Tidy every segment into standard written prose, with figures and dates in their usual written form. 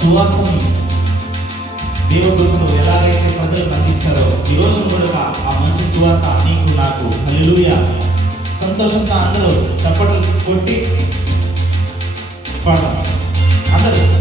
సువార్తని దేవదూతలు ఎలాగైతే ప్రజలకు అందించారో ఈరోజు కూడా ఆ మంచి సువార్త నీకు నాకు. హల్లెలూయా. సంతోషంగా అందరూ చప్పట్లు కొట్టి పాడదాం అందరూ.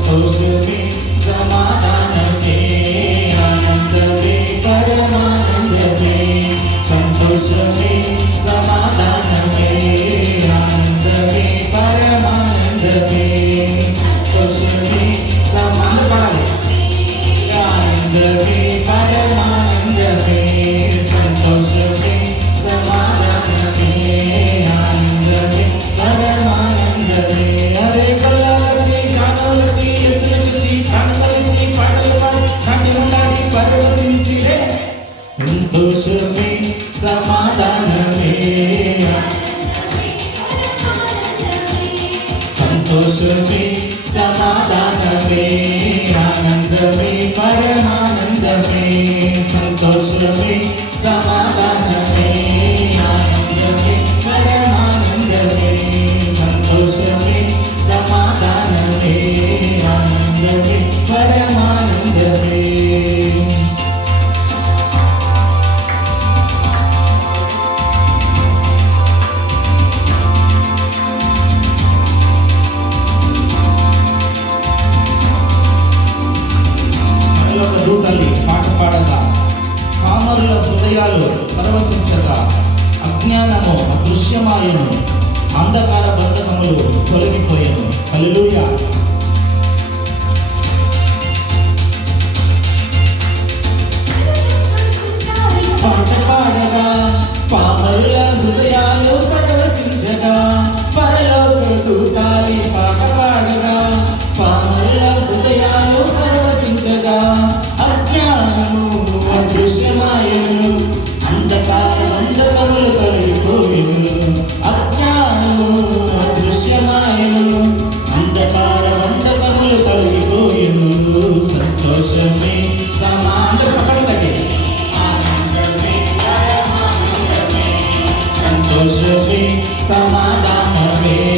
సంతోషమే సమాధానమే ఆనందమే పరమానందమే. సంతోషమే సమాధానమే ఆనందమే పరమానందమే. సంతోషమే సమాధానమే ఆనందమే పరమానందమే. సంతోషమే సమాధానమే ఆనందమే పరమానందమే. అరే సంతోషమే సమాధానమే సంతోషమే సమాధానమే ఆనందమే పరమానందమే. సంతోషమే సమాధానమే ఆనందమే పరమానందమే. సంతోషమే సమాధానమే ఆనందమే పరమానందమే. దూతల్లి పాట పాడగా కామరుల హృదయాలు పరవశించగా అజ్ఞానము అదృశ్యమాయను అంధకార బంధకములు తొలగిపోయాను. హల్లెలూయా. పాట పాడగా పామరుల హృదయాలు పరవశించగా పరలోక దూతాలి. పాట పాడగా పామరుల హృదయాలు పరవశించగా అజ్ఞానము అదృశ్యమాయను అంధకార బంధకములు తొలగిపోయెను. అజ్ఞానము అదృశ్యమాయను అంధకార బంధకములు తొలగిపోయెను. సంతోషమే సమాధానమే ఆనందమే పరమానందమే. సంతోషమే సమాధానమే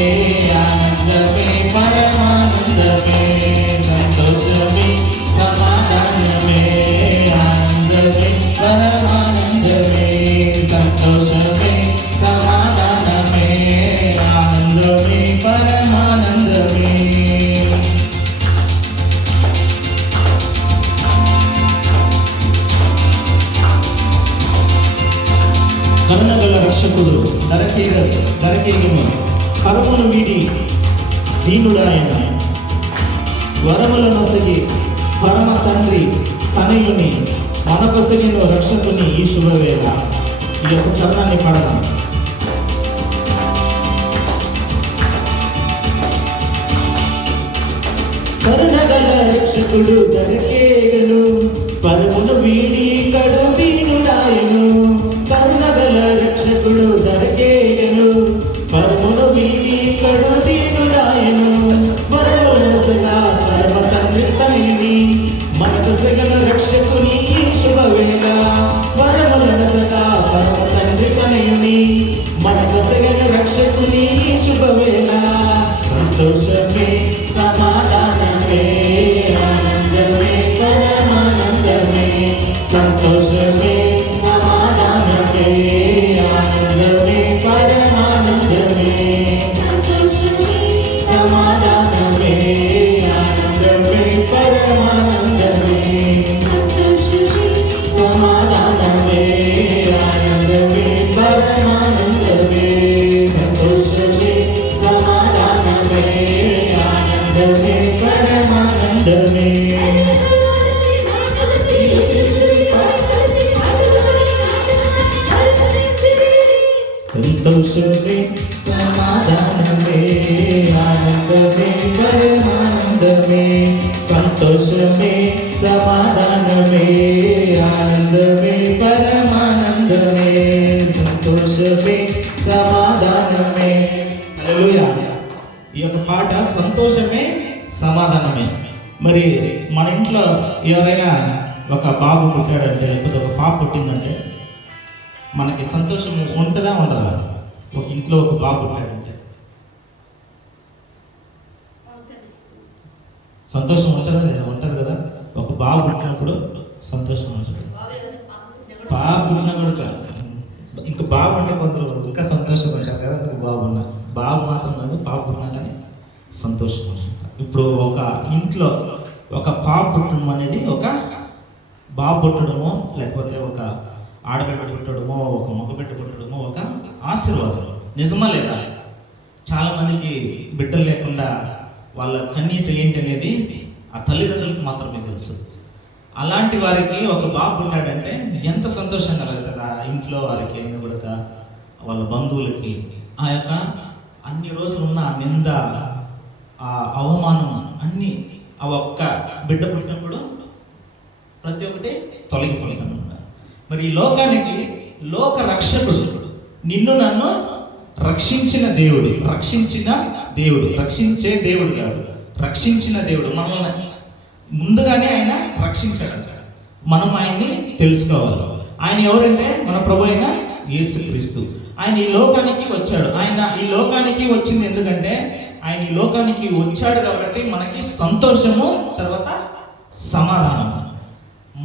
ఆనందమే పరమానందమే. సంతోషమే సమాధానమే ఆనందమే పరమానందమే. సంతోషమే సమాధానమే ఆనందమే పరమానందమే. కరుణగల రక్షకుడు దరకేగను పరమును వీడి దీనుడాయన. వరముల నొసగి పరమ తండ్రి తనయుని మనకొసగిన రక్షకుని ఈ శుభవేళ. ఈ యొక్క చరణాన్ని పడదాం. కరుణగల రక్షకుడు దరకేగను పరమును వీడి కడు దీనుడాయను. కరుణగల రక్షకుడు దరకేగను పరమును వీడి కడు దీనుడాయను. వరములసగా పరమ తండ్రి తనయుని మనకు సగల రక్షకుని ఈ శుభవేళ. వరములసగా పరమ తండ్రి తనయుని మనకు సగల రక్షకుని ఈ శుభవేళ. సంతోషమే సమాధానమే ఆనందమే పరమానందమే. సంతోషమే సమాధానమే. మరి మన ఇంట్లో ఎవరైనా ఒక బాబు పుట్టాడంటే, లేకపోతే ఒక పాప పుట్టిందంటే మనకి సంతోషం ఉంటుందా ఉండదా? ఒక ఇంట్లో ఒక బాబు పుట్టాడంటే సంతోషం ఉంటుందా లేదా? ఉంటుంది కదా. ఒక బాబు పుట్టినప్పుడు సంతోషం ఉంటుంది. బాబు పుట్టినా కూడా ఇంకా బాబు అంటే కొందరు ఇంకా సంతోషంగా ఉంటారు కదా. అందుకు బాబు మాత్రం కాదు, బాబు పుట్టినా కానీ సంతోషం ఉంటుంది. ఇప్పుడు ఒక ఇంట్లో ఒక పాప పుట్టడం అనేది, ఒక బాబు పుట్టడమో, లేకపోతే ఒక ఆడబిడ్డ పుట్టడమో, ఒక మగబిడ్డ పుట్టడమో ఒక ఆశీర్వాదం. నిజమా లేదా? చాలా మందికి బిడ్డలు లేకుండా వాళ్ళ కన్నీటి ఏంటి అనేది ఆ తల్లిదండ్రులకు మాత్రమే తెలుసు. అలాంటి వారికి ఒక బాబు పుట్టాడంటే ఎంత సంతోషం కలుగుతుంది ఆ ఇంట్లో వారికి, అయినా కూడా వాళ్ళ బంధువులకి. ఆ యొక్క అన్ని రోజులు ఉన్న ఆ నింద, ఆ అవమానం అన్నీ ఆ ఒక్క బిడ్డ పుట్టినప్పుడు ప్రతి ఒక్కటి తొలగిపోతాను. మరి ఈ లోకానికి లోక రక్షకుడు, నిన్ను నన్ను రక్షించిన దేవుడు, రక్షించే దేవుడు కాదు, రక్షించిన దేవుడు. మనల్ని ముందుగానే ఆయన రక్షించాడు. మనం ఆయన్ని తెలుసుకోవాలి. ఆయన ఎవరంటే మన ప్రభు అయిన యేసుక్రీస్తు. ఆయన ఈ లోకానికి వచ్చాడు. ఆయన ఈ లోకానికి వచ్చింది ఎందుకంటే ఆయన ఈ లోకానికి వచ్చాడు కాబట్టి మనకి సంతోషము, తర్వాత సమాధానము.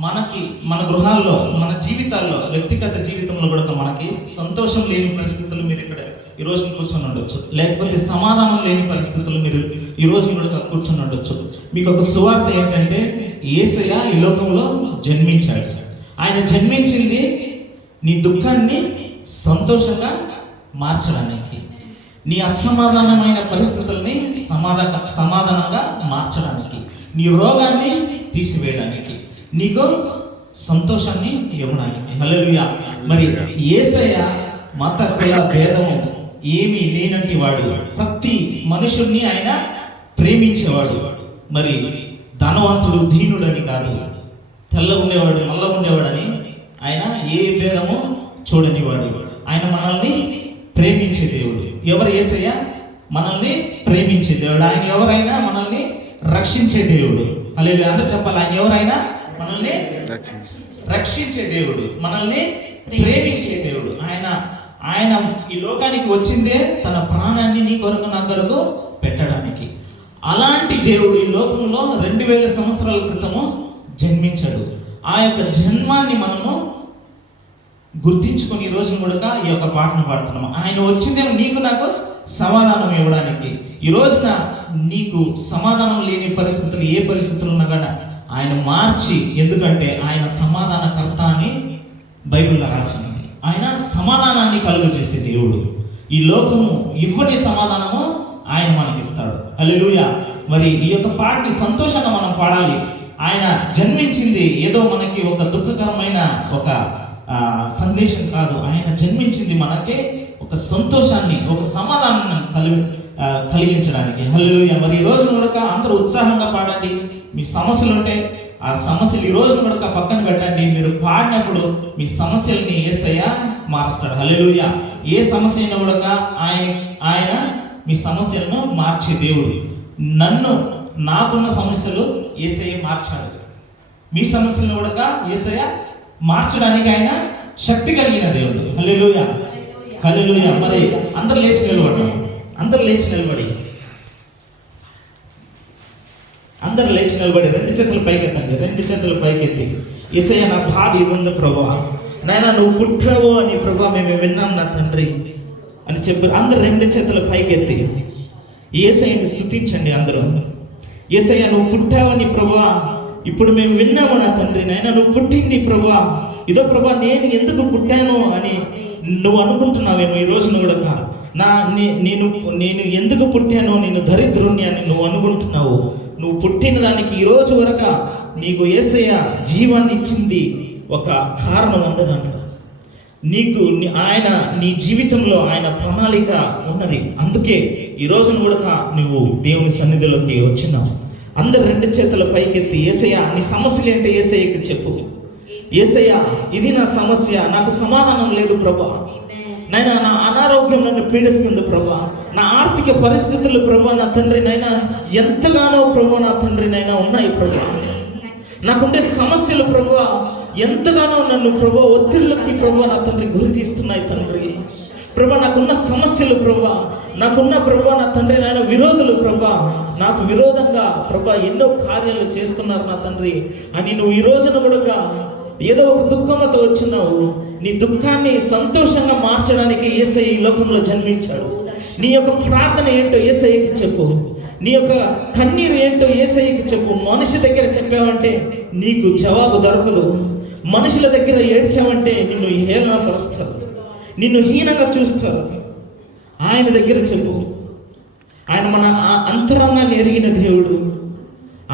మనకి మన గృహాల్లో, మన జీవితాల్లో, వ్యక్తిగత జీవితంలో కూడా మనకి సంతోషం లేని పరిస్థితులు మీరు ఇక్కడ ఈ రోజు కూర్చొని ఉండొచ్చు, లేకపోతే సమాధానం లేని పరిస్థితులు మీరు ఈ రోజు కూడా కూర్చొని ఉండొచ్చు. మీకు ఒక సువార్త ఏంటంటే యేసయ్య ఈ లోకంలో జన్మించాడు. ఆయన జన్మించింది నీ దుఃఖాన్ని సంతోషంగా మార్చడానికి, నీ అసమాధానమైన పరిస్థితుల్ని సమాధానంగా మార్చడానికి, నీ రోగాన్ని తీసివేయడానికి, నీకు సంతోషాన్ని ఇవ్వడానికి. హల్లెలూయా. మరి యేసయ్య మత కుల భేదము ఏమీ లేనంటి వాడు, ప్రతి మనుషుల్ని ఆయన ప్రేమించేవాడు. మరి ధనవంతుడు దీనుడని కాదు, తెల్ల ఉండేవాడు నల్ల ఉండేవాడని ఆయన ఏ భేదము చూడనివాడు. ఆయన మనల్ని ప్రేమించే దేవుడు. ఎవరు యేసయ్య? మనల్ని ప్రేమించే దేవుడు. ఆయన ఎవరైనా మనల్ని రక్షించే దేవుడు. హల్లెలూయా. అందరూ చెప్పాలి, ఆయన ఎవరైనా మనల్ని రక్షించే దేవుడు, మనల్ని ప్రేమించే దేవుడు. ఆయన ఈ లోకానికి వచ్చిందే తన ప్రాణాన్ని నీ కొరకు నా కొరకు పెట్టడానికి. అలాంటి దేవుడు ఈ లోకంలో 2000 సంవత్సరాల క్రితము జన్మించాడు. ఆ యొక్క జన్మాన్ని మనము గుర్తించుకొని ఈ రోజున కూడా ఈ యొక్క పాటను పాడుతున్నాము. ఆయన వచ్చిందేమో నీకు నాకు సమాధానం ఇవ్వడానికి. ఈ రోజున నీకు సమాధానం లేని పరిస్థితులు, ఏ పరిస్థితులు ఉన్నా కూడా ఆయన మార్చి, ఎందుకంటే ఆయన సమాధానకర్త అని బైబిల్లో రాసింది. ఆయన సమాధానాన్ని కలుగజేసే దేవుడు. ఈ లోకము ఇవ్వని సమాధానము ఆయన మనకిస్తాడు. హల్లెలూయా. మరి ఈ యొక్క పాటని సంతోషంగా మనం పాడాలి. ఆయన జన్మించింది ఏదో మనకి ఒక దుఃఖకరమైన ఒక సందేశం కాదు. ఆయన జన్మించింది మనకే ఒక సంతోషాన్ని, ఒక సమాధానాన్ని కలిగించడానికి. హల్లెలూయా. మరి ఈ రోజు కూడా అందరూ ఉత్సాహంగా పాడండి. మీ సమస్యలు ఉంటే ఆ సమస్యలు ఈ రోజు కూడా పక్కన పెట్టండి. మీరు పాడినప్పుడు మీ సమస్యల్ని యేసయ్య మారుస్తాడు. హల్లెలూయా. ఏ సమస్య అయినా కూడా ఆయన మీ సమస్యలను మార్చే దేవుడు. నాకున్న సమస్యలు యేసయ్య మార్చాడు. మీ సమస్యలను కూడా యేసయ్య మార్చడానికి ఆయన శక్తి కలిగిన దేవుడు. హల్లెలూయా. హల్లెలూయా. మరి అందరు లేచి నిలబడ్డాం. అందరు లేచి నిలబడి 2 చేతులు పైకెత్తండి. 2 చేతులు పైకెత్తి, యేసయ్య నా బాధ ఇది ఉంది ప్రభువా, నాయనా నువ్వు పుట్టావు అని ప్రభువా మేము విన్నాం నా తండ్రి అని చెప్పారు. అందరు 2 చేతులు పైకెత్తి యేసయ్యని స్తుతించండి. అందరూ యేసయ్య నువ్వు పుట్టావని ప్రభువా ఇప్పుడు మేము విన్నాము నా తండ్రి. నాయనా నువ్వు పుట్టింది ప్రభువా, ఇదో ప్రభువా నేను ఎందుకు పుట్టాను అని నువ్వు అనుకుంటున్నావేమో ఈ రోజు కూడా. నేను ఎందుకు పుట్టాను, నేను దరిద్రుణ్ణి అని నువ్వు అనుకుంటున్నావు. నువ్వు పుట్టిన దానికి ఈ రోజు వరకు నీకు యేసయ్య జీవాన్ని ఇచ్చింది ఒక కారణం ఉంది. దాంట్లో నీకు ఆయన నీ జీవితంలో ఆయన ప్రణాళిక ఉన్నది. అందుకే ఈ రోజున కూడా నువ్వు దేవుని సన్నిధిలోకి వచ్చినావు. అందరు 2 చేతుల పైకెత్తి యేసయ్య నీ సమస్యలు ఏంటో యేసయ్యకి చెప్పు. యేసయ్య ఇది నా సమస్య, నాకు సమాధానం లేదు ప్రభువా, నైనా నా అనారోగ్యం నన్ను పీడిస్తుంది ప్రభా, నా ఆర్థిక పరిస్థితులు ప్రభా నా తండ్రి నైనా ఎంతగానో ప్రభా నా తండ్రి నైనా ఉన్నాయి ప్రభా, నాకుండే సమస్యలు ప్రభా ఎంతగానో నన్ను ప్రభా ఒత్తిళ్ళకి ప్రభా నా తండ్రి గురి తీస్తున్నాయి తండ్రి. ప్రభా నాకున్న సమస్యలు ప్రభా, నాకున్న ప్రభా నా తండ్రి నాయన విరోధులు ప్రభా, నాకు విరోధంగా ప్రభా ఎన్నో కార్యాలు చేస్తున్నారు నా తండ్రి అని నువ్వు ఈ రోజున కూడా ఏదో ఒక దుఃఖంతో వచ్చినావు. నీ దుఃఖాన్ని సంతోషంగా మార్చడానికి యేసయ్య ఈ లోకంలో జన్మించాడు. నీ యొక్క ప్రార్థన ఏంటో యేసయ్యకి చెప్పు, నీ యొక్క కన్నీరు ఏంటో యేసయ్యకి చెప్పు. మనిషి దగ్గర చెప్పావంటే నీకు జవాబు దొరకదు. మనుషుల దగ్గర ఏడ్చావంటే నిన్ను హేళనపరుస్తారు, నిన్ను హీనంగా చూస్తారు. ఆయన దగ్గర చెప్పు. ఆయన మన అంతరంగాన్ని ఎరిగిన దేవుడు.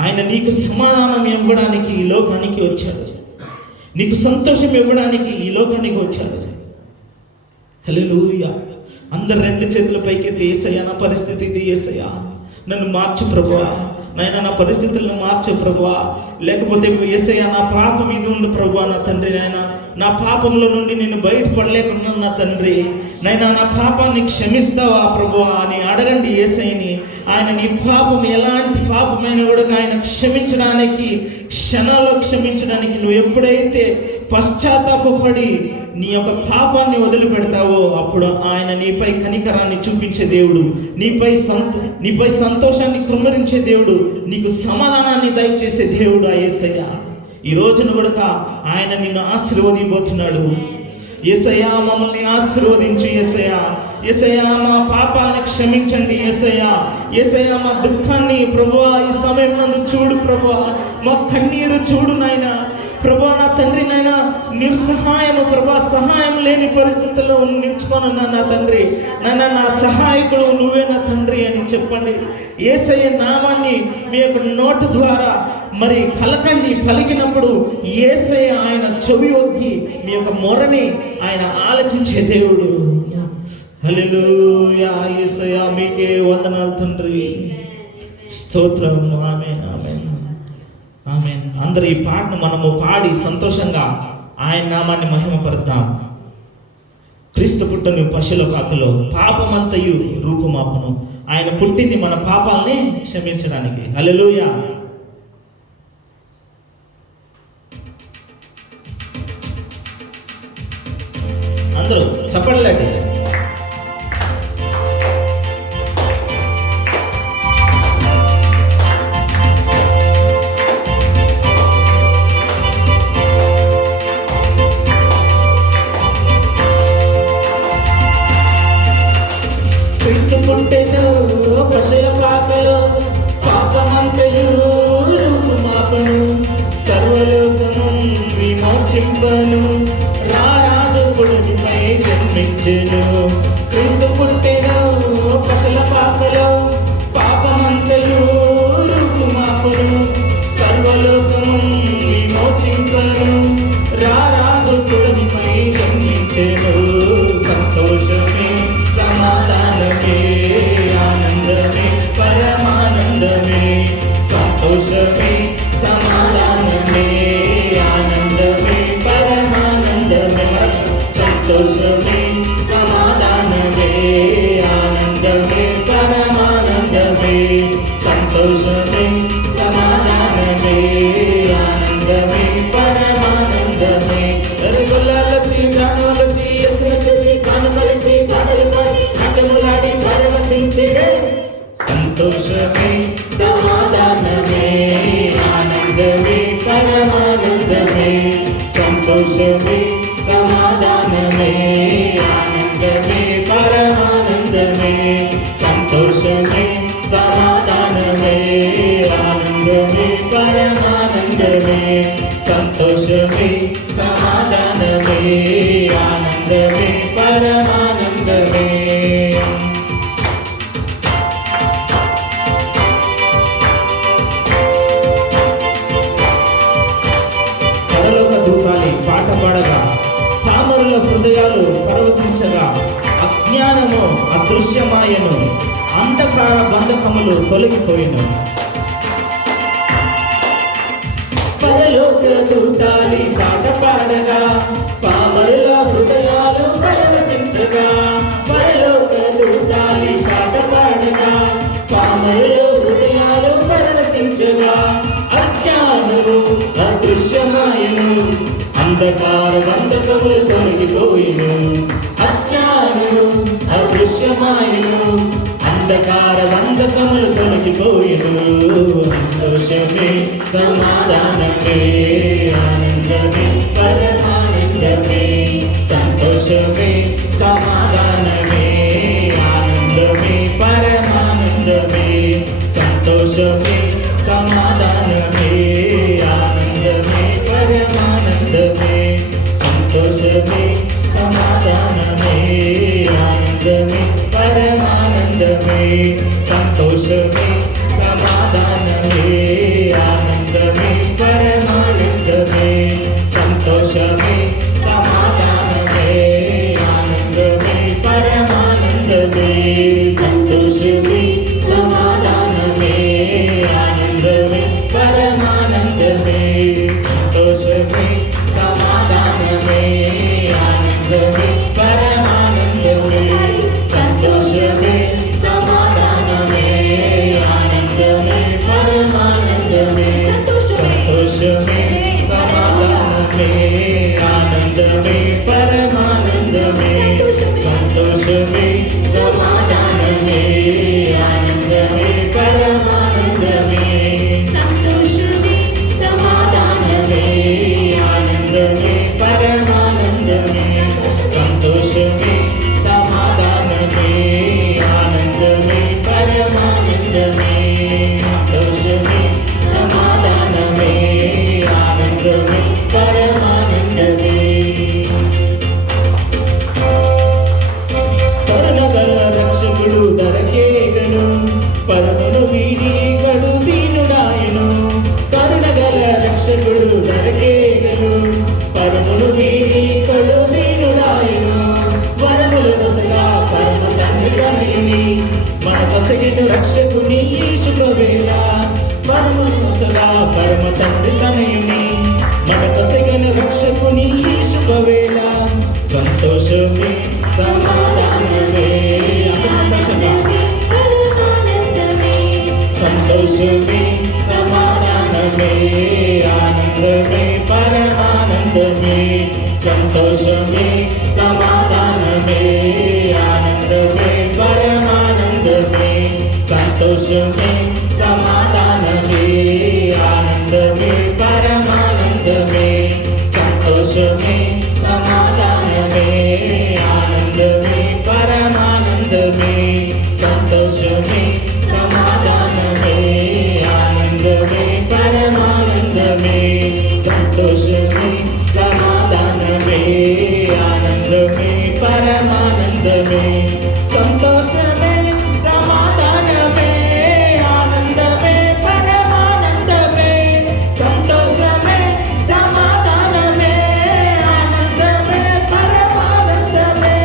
ఆయన నీకు సమాధానం ఇవ్వడానికి ఈ లోకానికి వచ్చాడు, నీకు సంతోషం ఇవ్వడానికి ఈ లోకానికి వచ్చాడు. హల్లెలూయా. అందరు రెండు చేతుల పైకెత్తి యేసయ్యా నా పరిస్థితి ఇది, యేసయ్యా నన్ను మార్చు ప్రభువా, నాయన నా పరిస్థితులను మార్చు ప్రభువా, లేకపోతే యేసయ్యా నా పాపం ఇది ఉంది ప్రభువా నా తండ్రి, నాయన నా పాపంలో నుండి నేను బయటపడలేకున్నాను నా తండ్రి, నైనా నా పాపాన్ని క్షమిస్తావా ప్రభువా అని అడగండి యేసయ్యని. ఆయన నీ పాపం ఎలాంటి పాపమైనా కూడా ఆయన క్షమించడానికి, క్షణాల్లో క్షమించడానికి నువ్వు ఎప్పుడైతే పశ్చాత్తాపడి నీ యొక్క పాపాన్ని వదిలిపెడతావో అప్పుడు ఆయన నీపై కనికరాన్ని చూపించే దేవుడు, నీపై సంతోషాన్ని కృమ్మరించే దేవుడు, నీకు సమాధానాన్ని దయచేసే దేవుడు ఆ యేసయ్య. ఈ రోజున కూడా ఆయన నిన్ను ఆశీర్వదించబోతున్నాడు. యేసయ్యా మమ్మల్ని ఆశీర్వదించు యేసయ్యా, యేసయ్యా మా పాపాలను క్షమించండి యేసయ్యా, యేసయ్యా మా దుఃఖాన్ని ప్రభువా ఈ సమయం నందు చూడు ప్రభువా, మా కన్నీరు చూడు నాయనా ప్రభా నా తండ్రి, నాయనా నిస్సహాయము ప్రభా, సహాయం లేని పరిస్థితుల్లో నిల్చుకోనున్నా నా తండ్రి, నాయనా నా సహాయకుడు నువ్వే నా తండ్రి అని చెప్పండి. యేసయ్య నామాన్ని మీ యొక్క నోటు ద్వారా మరి పలకండి. పలికినప్పుడు యేసయ్య ఆయన చెవి ఒగ్గి మీ యొక్క మొరని ఆయన ఆలకించే దేవుడు. హల్లెలూయా. యేసయ్య మీకే వందనాలు తండ్రి, స్తోత్రం. ఆమేన్, ఆమేన్, ఆమేన్. అందరూ ఈ పాటను మనము పాడి సంతోషంగా ఆయన నామాన్ని మహిమపరుద్దాం. క్రీస్తు పుట్టని పశుల పాకలో పాపమంతయు రూపుమాపను. ఆయన పుట్టింది మన పాపాలని క్షమించడానికి. హల్లెలూయా. అందరూ చెప్పండి. క్రీస్తు పుట్టెను పశుల పాకలో పాపమంతయు రూపుమాపను, సర్వలోకము విమోచింపను, రారాజు పురుషుపై జన్మించెను. క్రీస్తు పుట్టెను పశుల పాకలో పాపమంతయు రూపుమాపను, సర్వలోకము విమోచింపను, రారాజు పురుషుపై జన్మించెను. సంతోషమే సమాధానమే ఆనందమే పరమానందమే, సంతోషమే సమాధానమే ఆనందమే పరమానందమే, సంతోషమే సమాధానమే ఆనందమే పరమానందమే, సంతోషమే సమాధానమే ఆనందమే పరమానందమే. ఎరుగులచి ప్రాణులచి ఎసులచి కానుకలచి పాటలు పాడి నాట్యములాడి పరవశించిరే. సంతోషమే సమాధానమే ఆనందమే పరమానందమే, సంతోషమే సమాధానమే ఆనందమే పరమానందమే, సంతోషమే సమాధానమే ఆనందమే పరమానందమే, సంతోషమే సమాధానమే ఆనందమే పరమానందమే. పరలోక దూతాలి పాట పాడగా, పామరుల హృదయాలు పరవశించగా, అజ్ఞానము అదృశ్యమాయను, అంధకార బంధకములు తొలగిపోయిను. పరలోక దూతాలి పాట పాడగా, పామరుల హృదయాలు పరవశించగా, అంధకార బంధకములు తొలగిపోయిను, అజ్ఞానులు అదృశ్యమాయను, అంధకార బంధకములు తొలగిపోయిను. సంతోషమే సమాధానమే ఆనందమే పరమానందమే, సంతోషమే సమాధానమే ఆనందమే పరమానందమే, సంతోషమే సమాధానమే ఆనందమే పరమానందమే, సంతోషమే సమాధానమే ఆనందమే పరమానందమే, సంతోషమే సమాధానమే ఆనందమే పరమానందమే, సంతోషమే సమాధానమే ఆనందమే పరమానందమే, సంతోషమే సమాధానమే ఆనందమే పరమానందమే, సంతోషమే సమాధానమే ఆనందమే పరమానందమే, సంతోషమే సమాధానమే ఆనందమే పరమానందమే, సంతోషమే సమాధానమే ఆనందమే పరమానందమే, సంతోషమే సమాధానమే ఆనందమే పరమానందమే, సంతోషమే సమాధానమే ఆనందమే పరమానందమే, సంతోషమే సమాధానమే ఆనందమే పరమానందమే, సంతోషమే సమాధానమే ఆనందమే పరమానందమే. కరుణగల రక్షకుడు దరకేగను, పరమును వీడి కడు దీనుడాయను, కరుణగల రక్షకుడు దరకేగను, పరమును వీడి కడు దీనుడాయను, వరములు నొసగా పరమ తండ్రి కనిని, మన కొసగిన రక్షకుని శుభవేళ, వరములు నొసగా పరమ తండ్రి కనయుని, మన కొసగిన రక్షకుని శుభవేళ, సంతోషమే సమాధానమే సంతోషమే సమాధానమే ఆనందమే పరమానందమే, సంతోషమే సమాధానమే ఆనందమే పరమానందమే, సంతోషమే సమాధానమే ఆనందమే పరమానందమే, సంతోషమే సమాధానమే ఆనందమే పరమానందమే, సంతోషమే సమాధానమే ఆనందమే పరమానందమే, సంతోషమే సమాధానమే ఆనందమే పరమానందమే, సంతోషమే సమాధానమే ఆనందమే పరమానందమే, సంతోషమే సమాధానమే ఆనందమే పరమానందమే.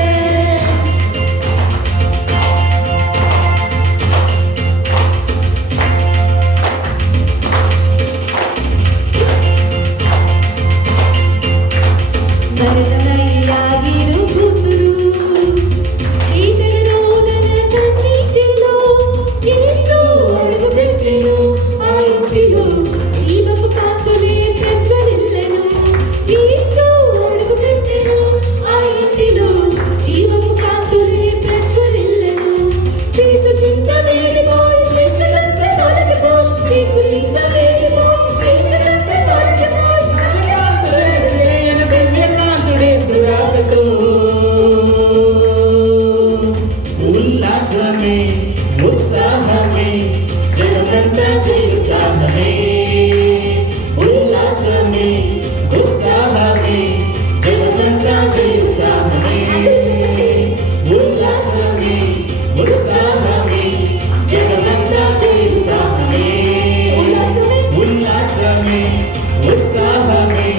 మరణమయ్యాగిరు కూతురు ఈతన రోదన కన్నీటిలో యేసు అడుగుపెట్టెను, ఆ ఇంటిలో జీవపు కాంతులే ప్రజ్వలిల్లెను, యేసు అడుగుపెట్టెను, ఆ ఇంటిలో జీవపు కాంతులే ప్రజ్వలిల్లెను, చీకు చింత వేడిపోయి చీకటంతా తొలగిపోయి, చీకు చింత వేడిపోయి చీకటంతా తొలగిపోయి, దివ్యకాంతుడే సురాగతో ఉల్లాసమే ఉత్సాహమే జగమంతా జయోత్సాహమే, ఉల్లాసమే ఉత్సాహమే జగమంతా జయోత్సాహమే, ఉల్లాసమే ఉత్సాహమే జగమంతా జయోత్సాహమే, ఉల్లాసమే ఉత్సాహమే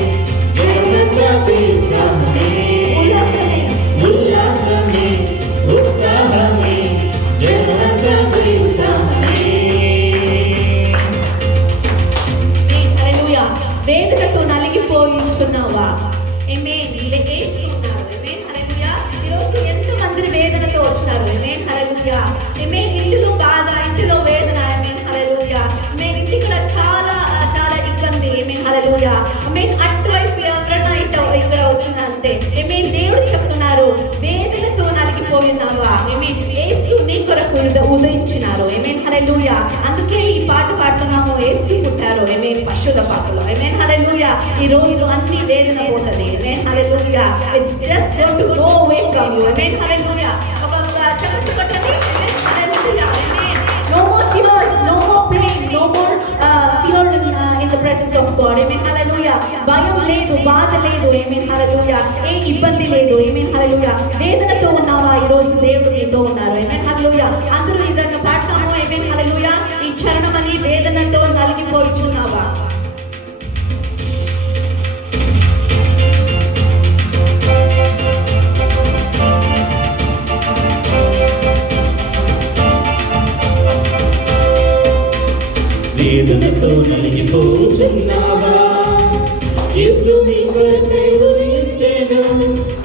జగమంతా జయోత్సాహమే, ఉల్లాసమే ఉత్సాహమే జగమంతా జయోత్సాహమే. హల్లెలూయా. వేదనతో నలిగిపోయించున్నావా? ఆమేన్. యేసున్నారు. ఆమేన్. హల్లెలూయా. ఈరోజు ఎంతమంది వేదనతో వచ్చినారు? ఆమేన్. హల్లెలూయా. ఆమేన్. ఇంటిలో బాధ, ఇంటిలో వేదన. ఆమేన్. హల్లెలూయా. ఆమేన్. ఇంటి కూడా చాలా చాలా ఇబ్బంది. ఆమేన్. హల్లెలూయా. ఆమేన్. అటువైపు ఎవరైనా కొరకు ఉదయించినారు. ఆమేన్ హల్లెలూయా. అందుకే ఈ పాట పాడుతున్నాము, యేసు పుట్టారు. ఆమేన్ పశువుల పాటలో. ఆమేన్ హల్లెలూయా. ఈ రోజు అన్ని వేదన పోతది. Amen hallelujah. It's just going to go away from you. Amen hallelujah. ఒక చప్పట్లు కొట్టండి. Amen hallelujah. Amen. No more tears, no more pain, no more fear in the presence of God. ఆమేన్ హల్లెలూయా. భయం లేదు, బాధ లేదు. ఆమేన్ హల్లెలూయా. ఏ ఇబ్బంది లేదు. ఆమేన్ హల్లెలూయా. వేదనతో ఉన్నావా, ఈ రోజు దేవుడు నీతో ఉన్నారు. ఆమేన్ హల్లెలూయా. అందరూ ఇదನ್ನು పాడతాము. ఆమేన్ హల్లెలూయా. ఈ చరణమని వేదనతో నలిగిపోయిచున్నావా? వేదనతో నలిగిపోచున్నావా? యేసు నీ కొరకై ఉదయించెను.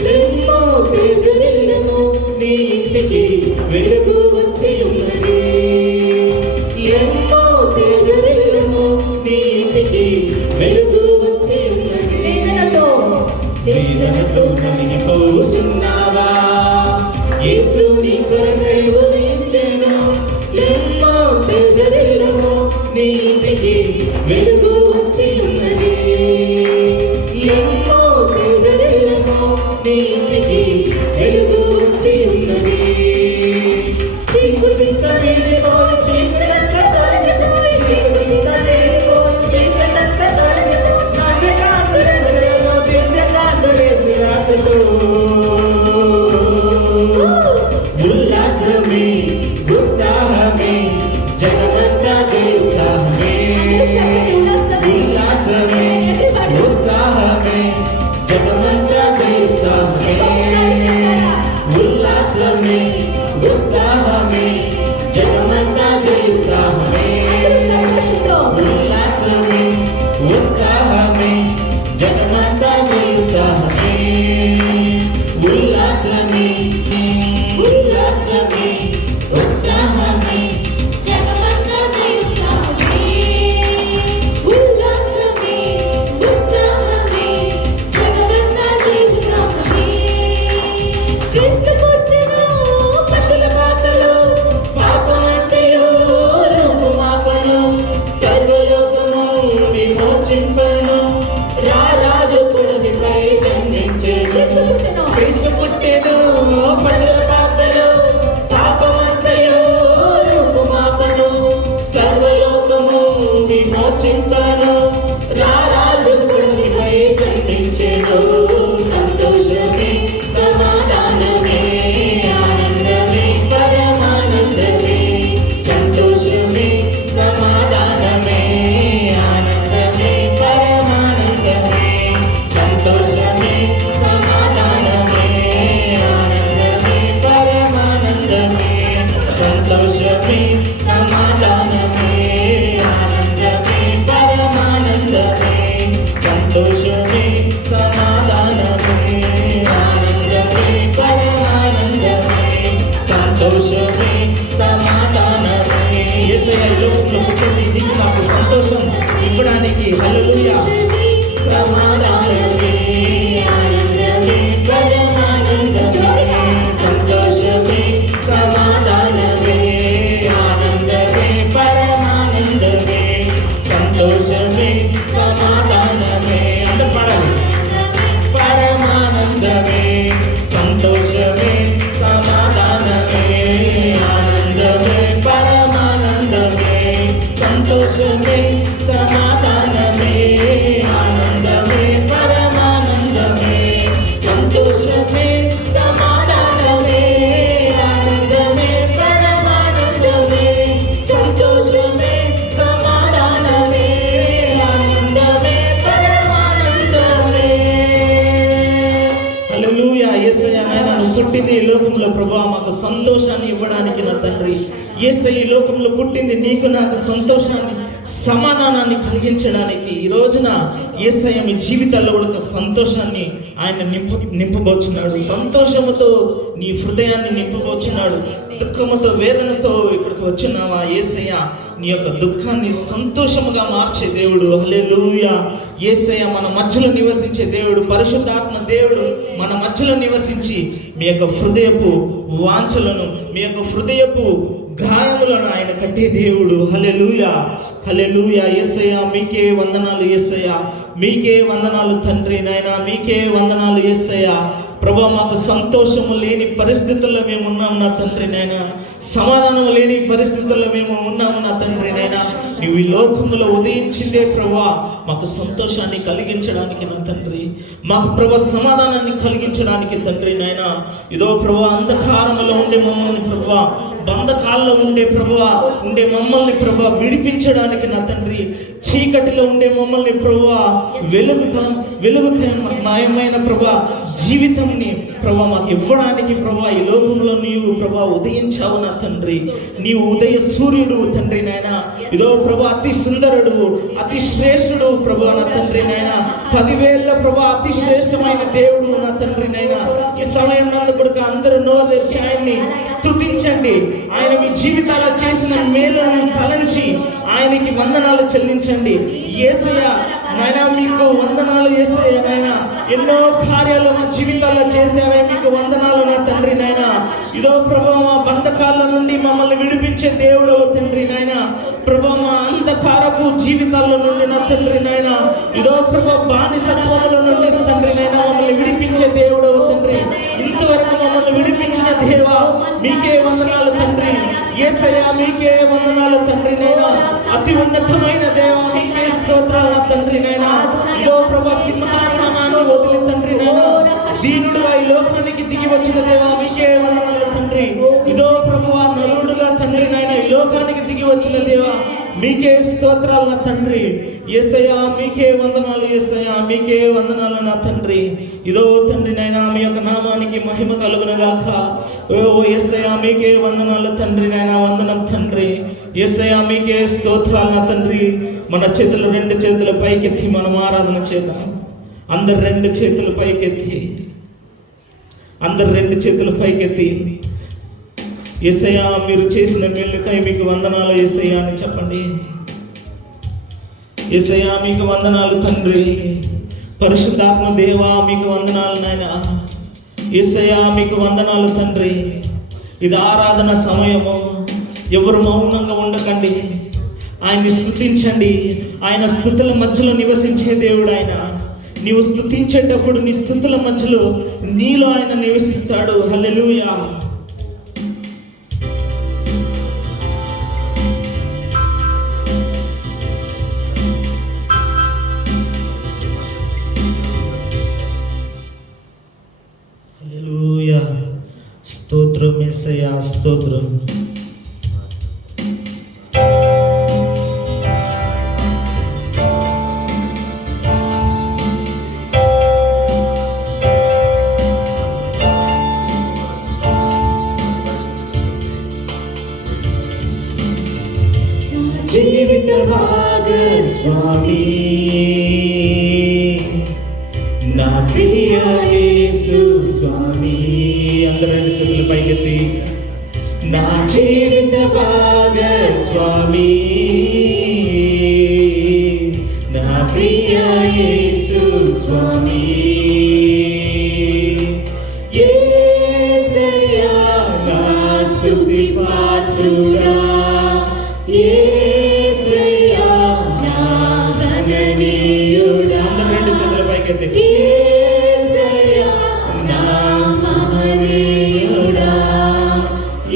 లెమ్మో తేజరిల్లెము, నీ ఇంటికి వెలుగు వచ్చి ఉన్నది. లెమ్మో తేజరిల్లెము, నీ ఇంటికి వెలుగు వచ్చి ఉన్నది. వేదనతో నలిగిపోచున్నావా? యేసు నీ కొరకై ఉదయించెను. లెమ్మో తేజరిల్లెము, నీ ఇంటికి వెలుగు వచ్చి ఉన్నది. లెమ్మో తేజరిల్లెము, నీ ఇంటికి వెలుగు వచ్చి ఉన్నది. చీకు చింత వీడిపోయి, చీకటంతా తొలగిపోయి, చీకు చింత వీడిపోయి, చీకటంతా తొలగిపోయి, నవ్యకాంతులేసులో, దివ్యకాంతులేసు రాత్రులు. ఉల్లాసమే, ఉత్సాహమే, జగమంతా జయోత్సాహమే. ఉల్లాసమే, ఉత్సాహమే, జగమంతా జయోత్సాహమే. ఉల్లాసమే, ఉత్సాహమే, జగమంతా జయోత్సాహమే. ఉల్లాసమే, ఉత్సాహమే, జగమంతా జయోత్సాహమే. ఉల్లాసమే, ఉల్లాసమే, ఉత్సాహమే, జగమంతా జయోత్సాహమే. ఉల్లాసమే, ఉత్సాహమే, జగమంతా జయోత్సాహమే. క్రీస్తు పుట్టెను పశుల పాకలో, పాపమంతయు రూపుమాపను, సర్వలోకము విమోచింపను, రారాజు పుడమిపై జన్మించెను. క్రీస్తు పుట్టెను పశుల పాకలో, పాపమంతయు రూపుమాపను, సర్వలోకము విమోచింపను, రారాజు పుడమిపై జన్మించెను. సంతోషమే, సమాధానమే, ఆనందమే, పరమానందమే. సంతోషమే, సమాధానమే, ఆనందమే, పరమానందమే. సంతోషమే, సమాధానమే, ఆనందమే, పరమానందమే. సంతోషమే, సమాధానమే, ఆనందమే, పరమానందమే. సంతోషమే, సమాధానమే, ఆనందమే, పరమానందమే. సంతోషమే, సమాధానమే. యేసయ్య ఈ లోకంలో పుట్టింది నీకు నాకు సంతోషం ఇవ్వడానికి. హల్లెలూయా. సమాధానమే, ఆనందమే, పరమానందమే. సంతోషమే, సమాధానమే, ఆనందమే, పరమానందమే. సంతోషమే, సమాధానమే. అందరూ పాడాలి. పరమానందమే. సంతోషమే, సమాధానమే, ఆనందమే, పరమానందమే. సంతోషమే, సమాధానమే, ఆనందమే, పరమానందమే. సంతోషమే, సమాధానమే, ఆనందమే, పరమానందమే. సంతోషమే, సమాధానమే, ఆనందమే, పరమానందమే. హల్లెలూయా. యేసయ్య నాయన నువ్వు పుట్టింది ఈ లోకంలో ప్రభువా మాకు సంతోషాన్ని ఇవ్వడానికి నా తండ్రి. యేసయ్య ఈ లోకంలో పుట్టింది నీకు నాకు సంతోషాన్ని సమాధానాన్ని కలిగించడానికి. ఈ రోజున యేసయ్య మీ జీవితాల్లో కూడా ఒక సంతోషాన్ని ఆయన నింపబోచున్నాడు. సంతోషముతో నీ హృదయాన్ని నింపబోచున్నాడు. దుఃఖముతో వేదనతో ఇక్కడికి వచ్చినావా, యేసయ్య నీ యొక్క దుఃఖాన్ని సంతోషముగా మార్చే దేవుడు. హల్లెలూయా. యేసయ్య మన మధ్యలో నివసించే దేవుడు, పరిశుద్ధాత్మ దేవుడు మన మధ్యలో నివసించి మీ యొక్క హృదయపు వాంఛలను, మీ యొక్క హృదయపు గాయములను ఆయన కట్టే దేవుడు. హల్లెలూయా, హల్లెలూయా. యేసయ్య మీకే వందనాలు, యేసయ్య మీకే వందనాలు తండ్రి. నాయన మీకే వందనాలు యేసయ్య. ప్రభా, మాకు సంతోషము లేని పరిస్థితుల్లో మేము ఉన్నాము నా తండ్రి. నాయన సమాధానం లేని పరిస్థితుల్లో మేము ఉన్నాము నా తండ్రి. నాయన నీవు ఈ లోకములో ఉదయించిందే ప్రభా మాకు సంతోషాన్ని కలిగించడానికి నా తండ్రి, మాకు ప్రభా సమాధానాన్ని కలిగించడానికి తండ్రి. నాయన ఇదో ప్రభా అంధకారంలో ఉండే మమ్మల్ని ప్రభా, బంధకాల్లో ఉండే ప్రభా ఉండే మమ్మల్ని ప్రభా విడిపించడానికి నా తండ్రి, చీకటిలో ఉండే మమ్మల్ని ప్రభా వెలుగు మాయమైన ప్రభా జీవితంని ప్రభా మాకు ఇవ్వడానికి ప్రభా ఈ లోకంలో నీవు ప్రభా ఉదయించావు నా తండ్రి. నీవు ఉదయ సూర్యుడు తండ్రి. నాయన ఇదో ప్రభా అతి సుందరుడు, అతి శ్రేష్ఠుడు ప్రభా నా తండ్రి. నాయన 10,000 ప్రభా అతి శ్రేష్టమైన దేవుడు నా తండ్రి. నాయన ఈ సమయం నందు కొడుకు అందరూ నోరు తెరిచి ఆయన్ని స్తుతించండి. ఆయన మీ జీవితాల్లో చేసిన మేలులను తలంచి ఆయనకి వందనాలు చెల్లించండి. యేసయ్య నాయన మీకు వందనాలు యేసయ్య. నాయన ఎన్నో కార్యాలు మా జీవితాల్లో చేసేవే మీకు వందనాలు నా తండ్రి. నాయన ఇదో ప్రభా మా బంధకాల నుండి మమ్మల్ని విడిపించే దేవుడు తండ్రి. నాయన ప్రభా మా అంధకారపు జీవితాల్లో నుండి నా తండ్రి. నాయన ఇదో ప్రభా బానిసత్వముల నుండి తండ్రి. నాయన మమ్మల్ని విడిపించే దేవుడు తండ్రి. ఇంతవరకు మమ్మల్ని విడిపించిన దేవా మీకే వందనాలు తండ్రి. యేసయ్య మీకే వందనాలు తండ్రి. నాయన అతి ఉన్నతమైన దేవా మీకే స్తోత్రాలు తండ్రి. నాయన ఇదో ప్రభా సింహాసనాన్ని వదిలి తండ్రి. నాయన దీనుడుగా ఈ లోకానికి దిగి వచ్చిన దేవా మీకే వందనాలు తండ్రి. ఇదో ప్రభువా నరుడుగా తండ్రి. నాయన ఈ లోకానికి దిగి వచ్చిన దేవా మీకే స్తోత్రాలు నా తండ్రి. యేసయ్య మీకే వందనాలు, యేసయ్య మీకే వందనాలు నా తండ్రి. ఇదో తండ్రి నాయన మీ యొక్క నామానికి మహిమ కలుగునగాక. ఓ యేసయ్య మీకే వందనాలు తండ్రి. నాయన వందనం తండ్రి. యేసయ్య మీకే స్తోత్రాలు నా తండ్రి. మన చేతులు 2 చేతులు పైకెత్తి మనం ఆరాధన చేద్దాం. అందరు 2 చేతులు పైకెత్తి, అందరు 2 చేతులు పైకెత్తి యేసయ్య మీరు చేసిన మేలుకై మీకు వందనాలు యేసయ్య అని చెప్పండి. యేసయ్య మీకు వందనాలు తండ్రి. పరిశుద్ధాత్మ దేవా మీకు వందనాలు నాయన. యేసయ్య మీకు వందనాలు తండ్రి. ఇది ఆరాధన సమయము. ఎవరు మౌనంగా ఉండకండి, ఆయన్ని స్తుతించండి. ఆయన స్తుతుల మధ్యలో నివసించే దేవుడు ఆయన. నీవు స్తుతించేటప్పుడు నీ స్తుతుల మధ్యలో నీలో ఆయన నివసిస్తాడు. హల్లెలూయా. హల్లెలూయా. స్తోత్రం యేసయ్యా, స్తోత్రం. జీవిత భాగస్వామి నా ప్రియ యేసు స్వామి. అందరూ 2 చేతులు పైకెత్తి నా జీవిత భాగస్వామి నా ప్రియ యేసు స్వామి. యేసయ్యా నా స్తుతి పాత్రుడా, యేసయ్యా నా గణనీయుడా. అందరూ 2 చేతులు పైకెత్తి యేసయ్యా నా మహనీయుడా,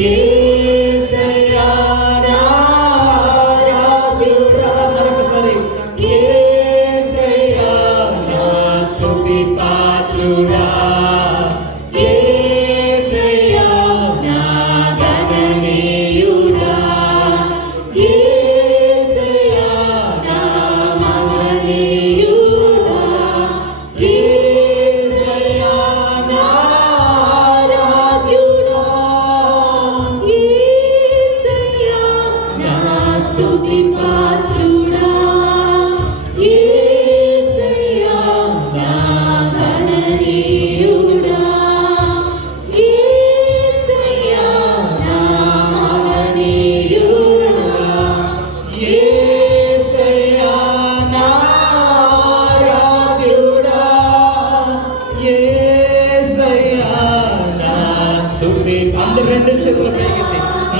యేసయ్యా నా ఆరాధ్యుడా. మరొకసారి యేసయ్యా నా స్తుతి పాత్రుడా, యేసయ్యా నా గణనీయుడా.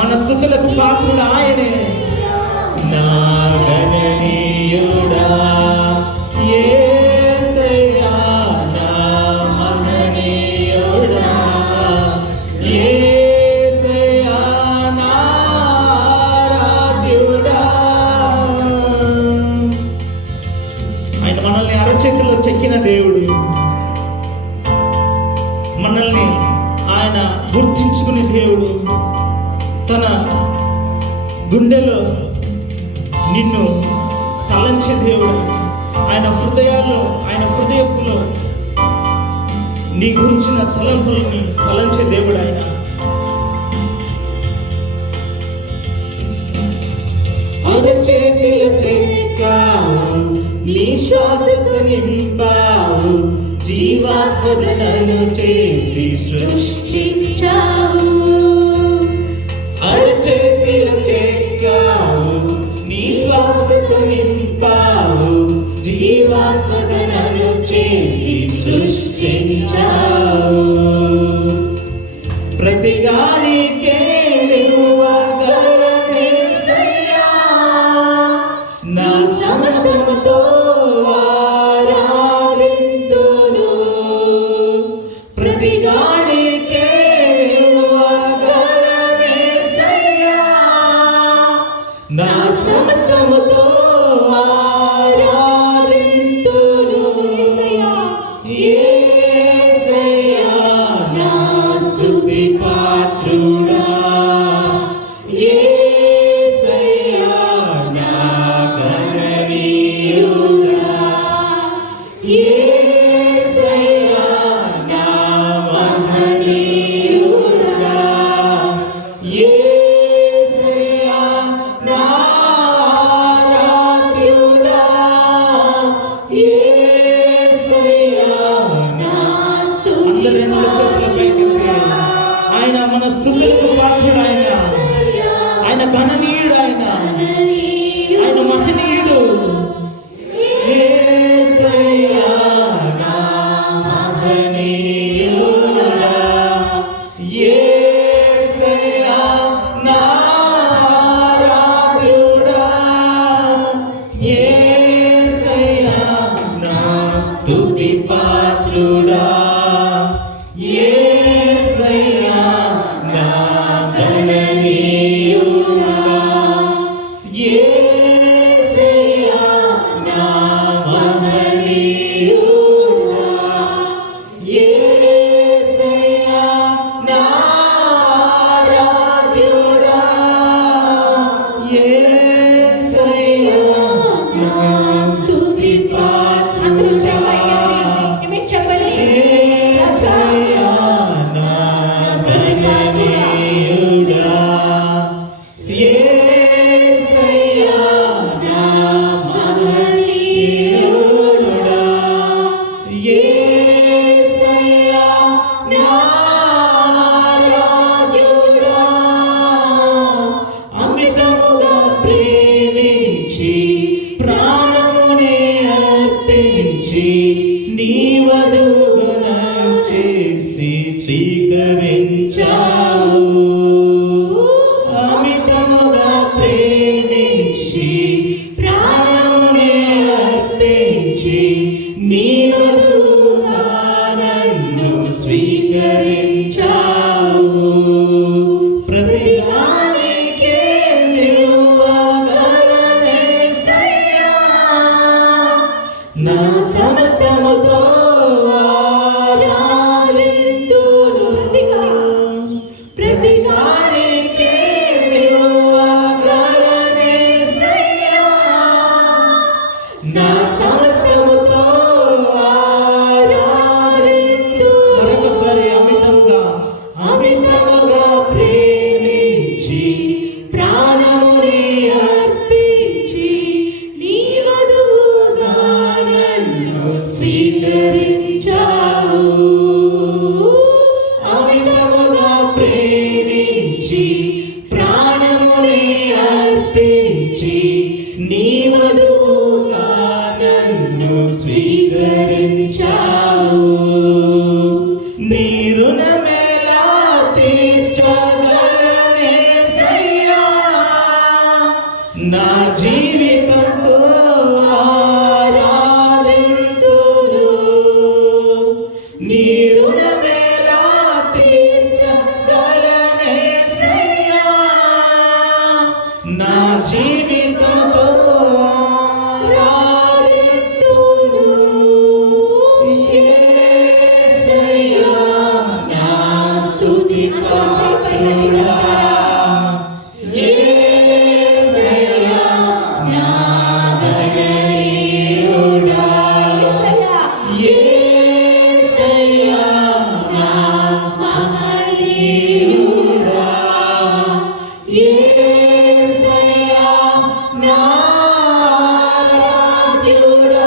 మన స్తుతులకు పాత్రుడు ఆయనే. నా గణనీయుడా యేసయ్యా, నా మహనీయుడా యేసయ్యా, నా ఆరాధ్యుడా. ఆయన మనల్ని అరచేతిలో చెక్కిన దేవుడు. మనల్ని ఆయన గుర్తించుకునే దేవుడు. తన గుండెలో నిన్ను తలంచే దేవుడు. ఆయన హృదయాల్లో, ఆయన హృదయపులో నీ గురించిన తలంపుల్ని తలంచే దేవుడు ఆయన. అరచేతిలో చెక్కావు, నీ శ్వాసతో నింపావు, జీవాత్మను చేసి సృష్టించావు. అరచేతిలో చెక్కావు, నీ శ్వాసతో నింపావు, జీవాత్మను చేసి సృష్టించావు. ప్రతి గాలికే ఇవ్వగలనేసయ్యా, నా సమస్తముతో ఆరాధింతును. ప్రతి గాలికే ఇవ్వగలనేసయ్యా, నా సమస్తముతో ఆరాధింతును. యేసయ్యా, నా స్తుతి పాత్రుడా, యేసయ్యా, నా గణనీయుడా, యేసయ్యా, నా మహనీయుడా, యేసయ్యా, నా ఆరాధ్యుడా, యేసయ్యా, నా అందరి రెండు చేతుల పైకెత్తి ఆయన మన స్తుతులకు పాత్రుడు. ఆయన గణనీయుడు. ఆయన మహనీయుడు. యేసయ్యా, నా మహనీయుడా, యేసయ్యా, నా ఆరాధ్యుడా, యేసయ్యా, నా స్తుతి పాత్రుడా, యేసయ్యా, నా గణనీయుడా, యేసయ్యా, నా మహనీయుడా, యేసయ్యా, నా ఆరాధ్యుడా, యేసయ్యా, నా స్తుతి పాత్రుడా, యేసయ్యా, నా గణనీయుడా, యేసయ్యా, నా మహనీయుడా, యేసయ్యా, నా ఆరాధ్యుడా. అమితముగా ప్రేమించి ప్రాణమునే అర్పించి నీ వధువుగా చేసి స్వీకరించావు. అమితముగా ప్రేమించి ప్రాణమునే అర్పించి నీ వధువుగా నన్ను స్వీకరించావు. ప్రతి దానికే ఇవ్వగలనేసయ్యా, నా సమస్తముతో ఆరాధింతును. నీ రుణమేలా తీర్చగలనేసయ్యా నా జీవితంతో ఆరాధిస్తును యేసయ్యా నా స్తుతి పాత్రుడా యేసయ్యా నా గణనీయుడా యేసయ్యా నా మహనీయుడా యేసయ్యా నా ఆరాధ్యుడా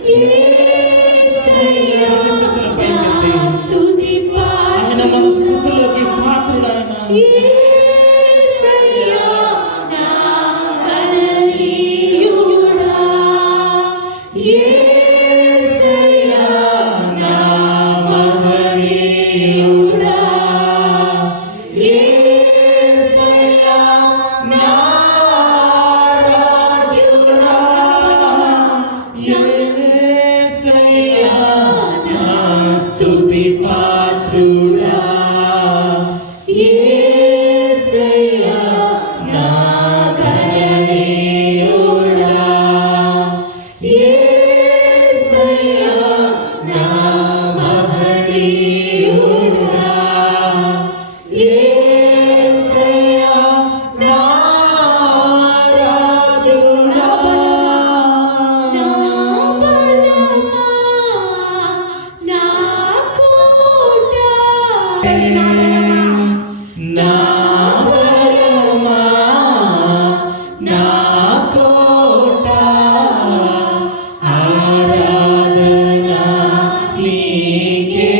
యేసయ్యా చేతులపై ఎత్తి స్తుతి ఆయన మన స్తుతులకి పాత్రుడైన యేసయ్యా నా గణనీయుడా యేసయ్యా నా మహనీయుడా యేసయ్యా నా ఆరాధ్యుడా యేసయ్యా నా స్తుతి పాత్రుడా యేసయ్యా నా గణనీయుడా యేసయ్యా నా మహనీయుడా యేసయ్యా నా ఆరాధ్యుడా నా బలమా నా కోట నా బలమా నా కోట ఆరాధన నీకే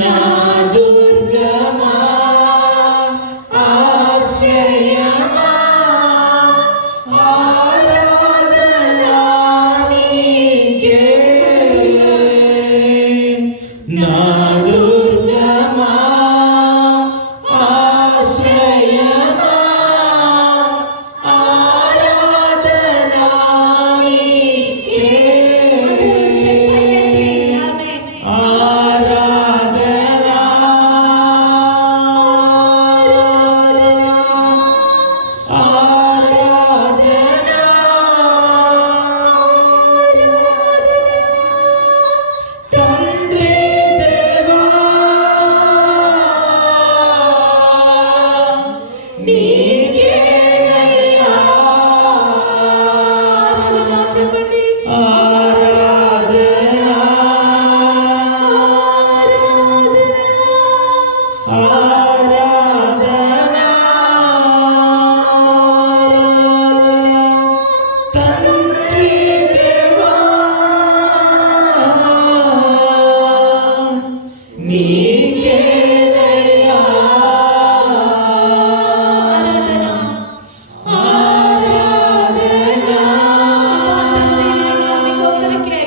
నా దుర్గమా ఆశ్రయమా ఆరాధన నీకే నా దుర్గమా ఆశ్రయమా ఆరాధన నీకే ఆరాధన ఆరాధన తండ్రి దేవా నీకేనయ్యా చెప్పండి ఆరాధన ఆరాధన తండ్రి దేవా నీకేనయ్యా ఆరాధన మీకు ఒక్కరికే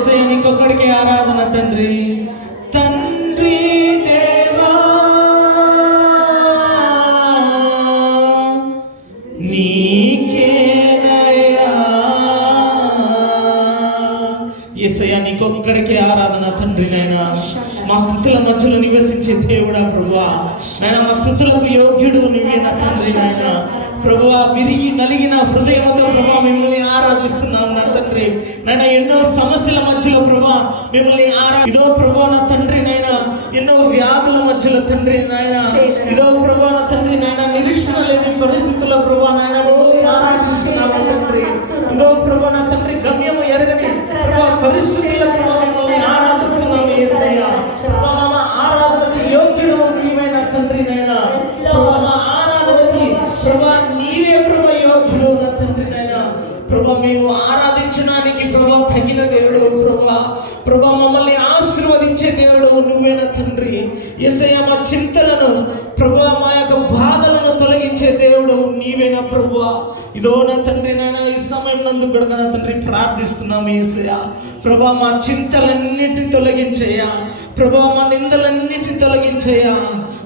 అయ్యా నీకొక్కడికి ఆరాధన తండ్రి తండ్రి దేవా నీకేనయ్యా యేసయ్యా నీకొక్కడికి ఆరాధన తండ్రి నాయనా మా స్తుతుల మధ్యలో నివసించే దేవుడా ప్రభువా నాయనా మా స్తుతులకు యోగ్యుడు నువ్వే నా తండ్రి నాయనా ప్రభువా విరిగి నలిగిన హృదయంతో ప్రభువా మిమ్మల్ని ఆరాధిస్తున్నాం నా తండ్రి నాయనా ఎన్నో సమస్యల మధ్యలో ప్రభువా మిమ్మల్ని ఇదో ప్రభువా నా తండ్రి నాయనా ఎన్నో వ్యాధుల మధ్యలో తండ్రి నాయనా ఇదో ప్రభువా నా తండ్రి నాయనా నిరీక్షణ లేని పరిస్థితుల్లో ప్రభువా నాయనా మిమ్మల్ని ఆరాధిస్తున్నాము తండ్రి ఇదో ప్రభువా నా తండ్రి గమ్యము ఎరగని ప్రభువా పరిస్థితుల్లో ప్రభువా మిమ్మల్ని ఆరాధిస్తున్నాము యేసయ్యా ప్రభువా మా ఆరాధనకి యోగ్యుడు నీవే నా తండ్రి నాయనా ప్రభువా మా ఆరాధనకి ప్రభువా నీవే ప్రభువా యోగ్యుడు నా తండ్రి నాయనా ప్రభువా మేము ఆరాధించడానికి ప్రభువా తగిన దేవుడు ప్రభువా మమ్మల్ని ఆశీర్వదించే దేవుడు నీవేనా తండ్రి. యేసయ్యా మా చింతలను ప్రభువా, మా యొక్క బాధలను తొలగించే దేవుడు నీవేనా ప్రభువా. ఇదో నా తండ్రి నాయన ఈ సమయం నందు కూడా నా తండ్రి ప్రార్థిస్తున్నాము యేసయ్యా. ప్రభువా మా చింతలన్నిటిని తొలగించయ్యా. ప్రభువా మా నిందలన్నిటిని తొలగించయ్యా.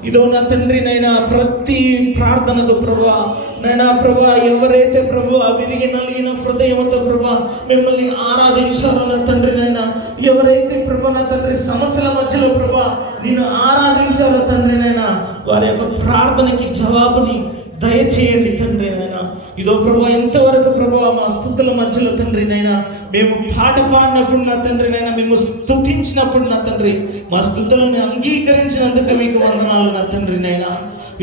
ఇదో నా తండ్రి నైనా ప్రతి ప్రార్థనకు ప్రభువా నైనా ప్రభువా, ఎవరైతే ప్రభువా విరిగి నలిగిన హృదయంతో ప్రభువా మిమ్మల్ని ఆరాధించారో నా తండ్రి నైనా, ఎవరైతే ప్రభువా నా తండ్రి సమస్యల మధ్యలో ప్రభువా నిన్ను ఆరాధించారో తండ్రి నైనా, వారి యొక్క ప్రార్థనకి జవాబుని దయచేయండి తండ్రి నైనా. ఇదో ప్రభువా ఎంతవరకు ప్రభువా మా స్తుతుల మధ్యలో తండ్రి నైనా మేము పాట పాడినప్పుడు నా తండ్రి నైనా, మేము స్తుతించినప్పుడు నా తండ్రి మా స్తుతులను అంగీకరించినందుకు మీకు వందనాలు నా తండ్రి నైనా.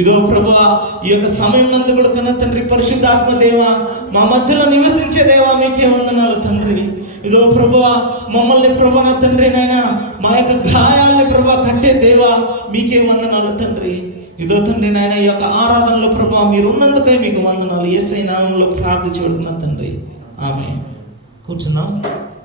ఇదో ప్రభువా ఈ యొక్క సమయం నందు కూడా నా తండ్రి పరిశుద్ధాత్మ దేవా మా మధ్యలో నివసించే దేవా మీకే వందనాలు తండ్రి. ఇదో ప్రభువా మమ్మల్ని ప్రభువా నా తండ్రి నైనా మా యొక్క గాయాలని ప్రభువా కట్టే దేవా మీకే వందనాలు తండ్రి. ఇదో తండ్రి నాయన ఈ యొక్క ఆరాధనలో ప్రభువా మీరు ఉన్నందుకై మీకు వందనాలు. యేసయ్య నామములో ప్రార్థించబడుతున్నా తండ్రి, ఆమేన్. కూర్చున్నాం.